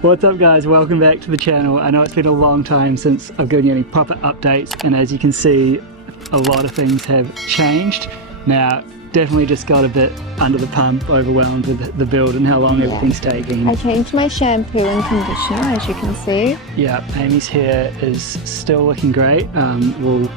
What's up guys, welcome back to the channel. I know it's been a long time since I've given you any proper updates, and as you can see a lot of things have changed. Now definitely just got a bit under the pump, overwhelmed with the build and how long everything's taking. I changed my shampoo and conditioner, as you can see. Yeah, Amy's hair is still looking great. We'll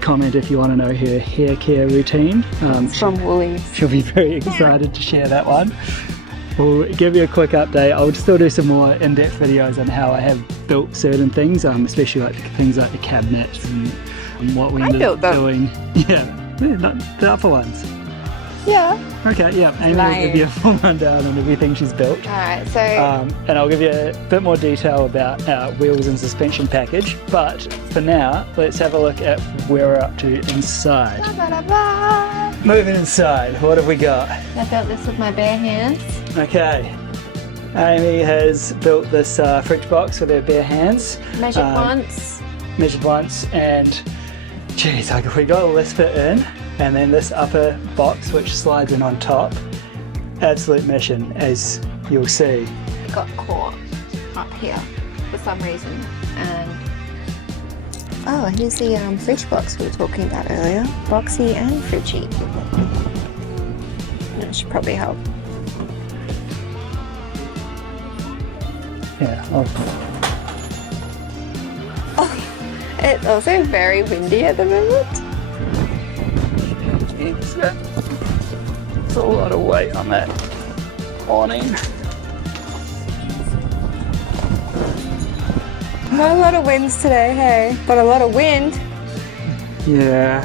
comment if you want to know her hair care routine. From Woolies. She'll be very excited to share that one. We'll give you a quick update. I'll still do some more in-depth videos on how I have built certain things, especially like things like the cabinets and what we ended up doing. Yeah, not the upper ones. Yeah. Okay, yeah, Amy will give you a full rundown on everything she's built. Alright, so... and I'll give you a bit more detail about our wheels and suspension package, but for now, let's have a look at where we're up to inside. Moving inside, what have we got? I built this with my bare hands. Okay, Amy has built this fridge box with her bare hands. Measured once. Measured once, and geez, we got a list fit in, and then this upper box which slides in on top. Absolute mission, as you'll see. It got caught up here for some reason, and oh, here's the fridge box we were talking about earlier. Boxy and fridgy. That should probably help. Yeah. Oh, it's also very windy at the moment. Jeez, that's a lot of weight on that awning. Not a lot of winds today, hey, but a lot of wind. Yeah.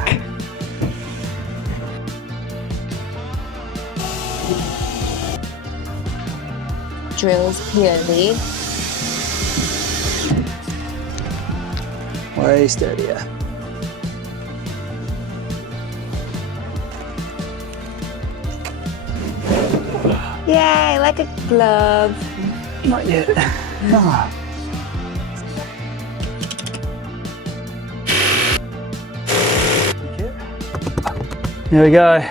Drills POV. Way steadier. Yay, like a glove. Not yet. No. There we go.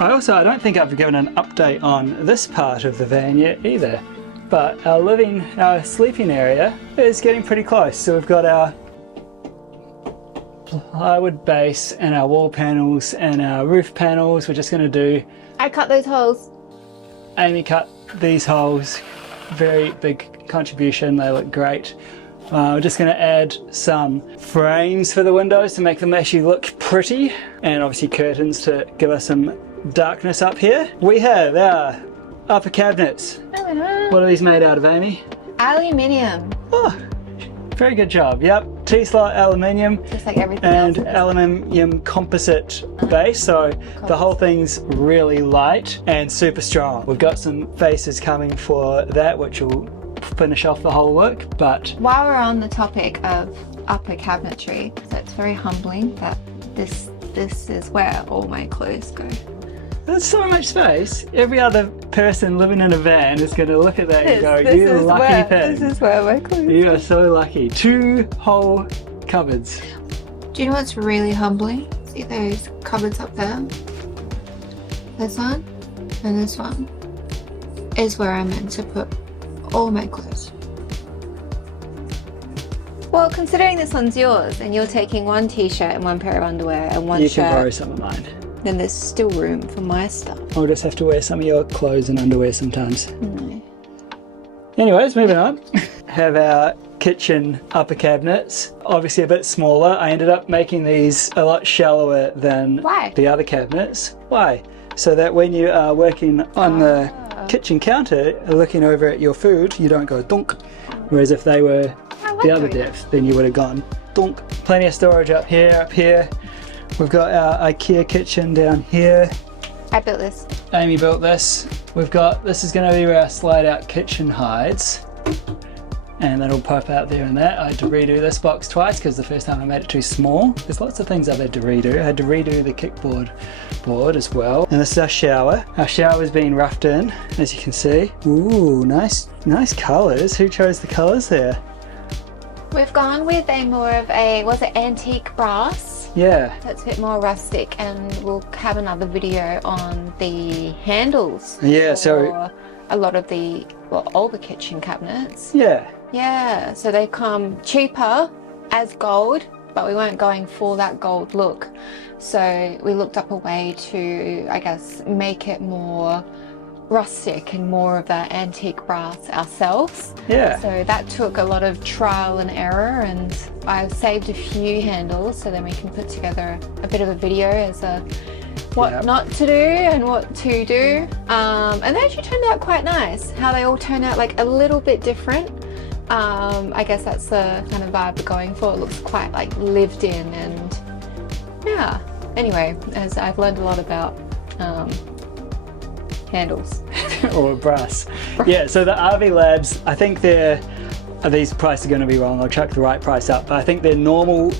I don't think I've given an update on this part of the van yet either, but our sleeping area is getting pretty close. So we've got our plywood base and our wall panels and our roof panels. We're just going to do... I cut those holes. Amy cut these holes. Very big contribution. They look great. We're just going to add some frames for the windows to make them actually look pretty, and obviously curtains to give us some darkness up here. We have our upper cabinets. What are these made out of, Amy? Aluminium. Oh, very good job. Yep, T-slot aluminium. Just like everything and else. aluminium composite base, so the whole thing's really light and super strong. We've got some faces coming for that, which will finish off the whole look. But while we're on the topic of upper cabinetry, so it's very humbling that this is where all my clothes go. There's so much space. Every other person living in a van is going to look at that and go, you lucky thing. This is where my clothes go. You are so lucky. 2 whole cupboards. Do you know what's really humbling? See those cupboards up there? This one and this one is where I'm meant to put all my clothes. Well, considering this one's yours and you're taking one t-shirt and one pair of underwear and one shirt, you can borrow some of mine. Then there's still room for my stuff. I'll just have to wear some of your clothes and underwear sometimes. No. Anyways, moving on. Have our kitchen upper cabinets. Obviously a bit smaller. I ended up making these a lot shallower than the other cabinets. Why? So that when you are working on the kitchen counter, looking over at your food, you don't go dunk. Whereas if they were the other depth, then you would have gone dunk. Plenty of storage up here. We've got our IKEA kitchen down here. I built this. Amy built this. This is going to be where our slide out kitchen hides. And that'll pop out there and that. I had to redo this box twice because the first time I made it too small. There's lots of things I've had to redo. I had to redo the kickboard board as well. And this is our shower. Our shower's been roughed in, as you can see. Ooh, nice colours. Who chose the colours there? We've gone with a more of a, was it antique brass? Yeah. That's a bit more rustic, and we'll have another video on the handles. Yeah, for so a lot of the, well, all the kitchen cabinets. yeah. Yeah, so they come cheaper as gold, but we weren't going for that gold look. So we looked up a way to, I guess, make it more rustic and more of that antique brass ourselves. Yeah. So that took a lot of trial and error, and I saved a few handles so then we can put together a bit of a video as a what not to do and what to do. And they actually turned out quite nice, how they all turn out like a little bit different. I guess that's the kind of vibe we're going for. It looks quite like lived in, and yeah. Anyway, as I've learned a lot about handles. Or brass. Yeah, so the RV Labs, I think these prices are going to be wrong. I'll chuck the right price up, but I think their normal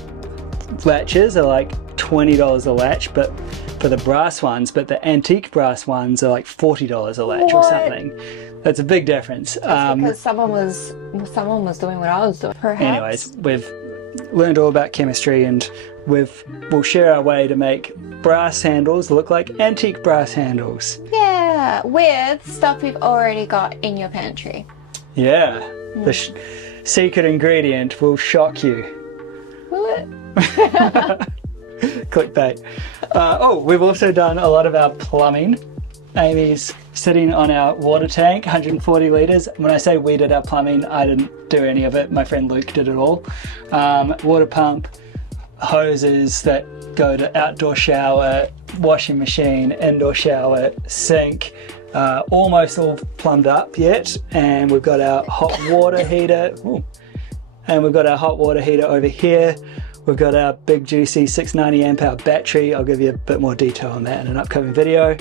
latches are like $20 a latch, but for the brass ones, but the antique brass ones are like $40 a latch or something. That's a big difference. Because someone was doing what I was doing, perhaps. Anyways, we've learned all about chemistry, and we'll share our way to make brass handles look like antique brass handles. Yeah, with stuff you've already got in your pantry. Yeah, the secret ingredient will shock you. Will it? Clickbait. We've also done a lot of our plumbing. Amy's sitting on our water tank, 140 litres. When I say we did our plumbing, I didn't do any of it. My friend Luke did it all. Water pump, hoses that go to outdoor shower, washing machine, indoor shower, sink, almost all plumbed up yet. And we've got our hot water heater. Ooh. And we've got our hot water heater over here. We've got our big juicy 690 amp hour battery. I'll give you a bit more detail on that in an upcoming video.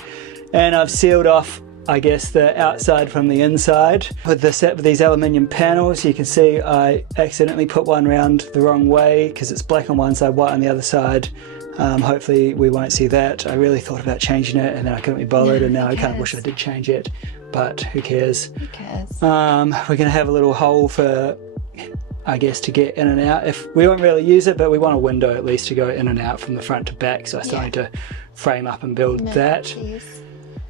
And I've sealed off, I guess, the outside from the inside with the set with these aluminium panels. You can see I accidentally put one round the wrong way because it's black on one side, white on the other side. Hopefully we won't see that. I really thought about changing it, and then I couldn't be bothered, and now I kind of wish I did change it, but who cares? Who cares? We're gonna have a little hole for, I guess, to get in and out. If we won't really use it, but we want a window at least to go in and out from the front to back, so I still need to frame up and build that. Geez.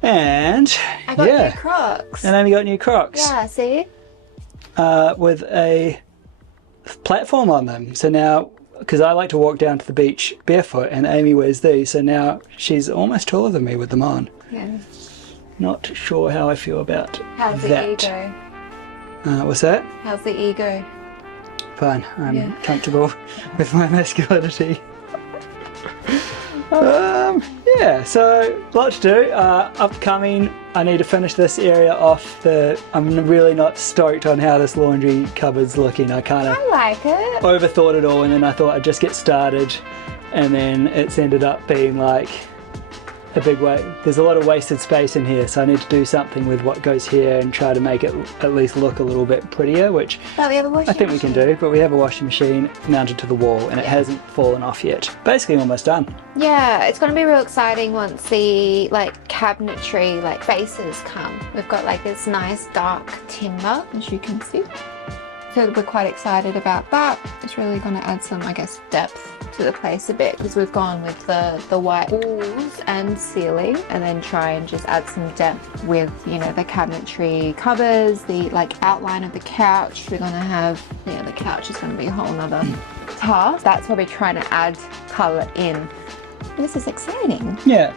And I got new Crocs. And Amy got new Crocs. Yeah, see? With a platform on them. So now, because I like to walk down to the beach barefoot, and Amy wears these, so now she's almost taller than me with them on. Yeah. Not sure how I feel about How's that. the ego? What's that? How's the ego? Fine, I'm comfortable with my masculinity. Yeah, so a lot to do. Upcoming, I need to finish this area off. I'm really not stoked on how this laundry cupboard's looking. I like it. Overthought it all, and then I thought I'd just get started, and then it's ended up being like a big way. There's a lot of wasted space in here, so I need to do something with what goes here and try to make it at least look a little bit prettier, which But we have a washing I think we can do. But we have a washing machine mounted to the wall, and it hasn't fallen off yet. Basically almost done. Yeah, it's going to be real exciting once the cabinetry faces come. We've got this nice dark timber, as you can see. So we're quite excited about that. It's really going to add some, I guess, depth to the place a bit, because we've gone with the white walls and ceiling, and then try and just add some depth with, the cabinetry covers, the outline of the couch. We're going to have, the couch is going to be a whole nother task. That's what we're trying to add colour in. This is exciting. Yeah.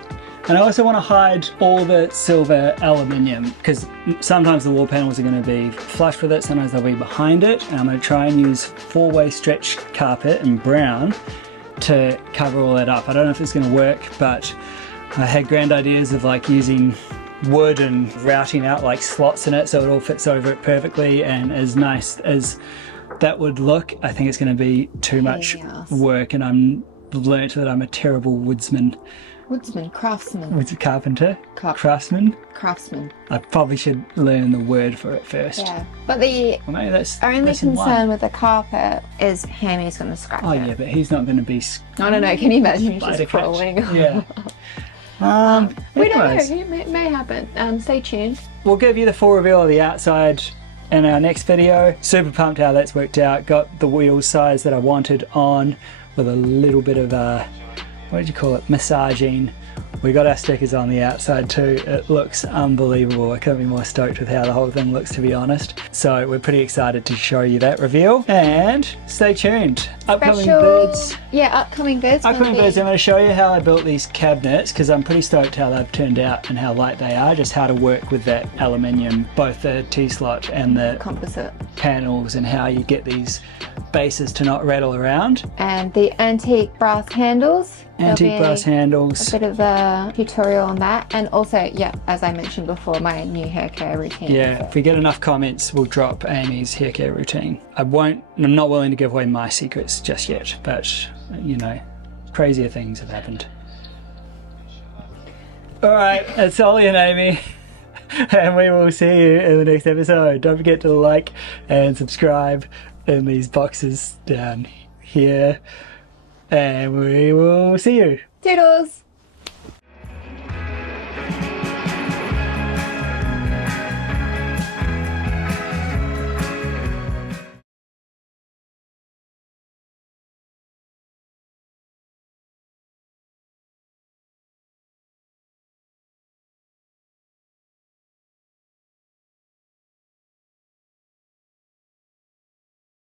And I also want to hide all the silver aluminium, because sometimes the wall panels are going to be flush with it, sometimes they'll be behind it, and I'm going to try and use 4-way stretch carpet in brown to cover all that up. I don't know if it's going to work, but I had grand ideas of using wood and routing out slots in it so it all fits over it perfectly, and as nice as that would look, I think it's going to be too much work, and I'm learnt that I'm a terrible woodsman. Craftsman. Carpenter? Craftsman? Craftsman. I probably should learn the word for it first. Yeah. But the only concern with the carpet is Hammy's going to scratch it. Oh yeah, but he's not going to be... I don't know, can you imagine he's just crawling? Yeah. We don't know, it may happen. Stay tuned. We'll give you the full reveal of the outside in our next video. Super pumped how that's worked out. Got the wheel size that I wanted on. with a little bit of what do you call it, massaging. We got our stickers on the outside too. It looks unbelievable. I couldn't be more stoked with how the whole thing looks, to be honest. So we're pretty excited to show you that reveal, and stay tuned. Upcoming vids. Yeah, upcoming vids. I'm going to show you how I built these cabinets, because I'm pretty stoked how they've turned out and how light they are, just how to work with that aluminium, both the T-slot and the composite panels, and how you get these bases to not rattle around. And the antique brass handles. Antique brass handles. A bit of a tutorial on that, and also, yeah, as I mentioned before, my new hair care routine. Yeah, if we get enough comments, we'll drop Amy's hair care routine. I'm not willing to give away my secrets just yet, but you know, crazier things have happened. All right, that's Ollie and Amy, and we will see you in the next episode. Don't forget to like and subscribe in these boxes down here, and we will see you. Toodles!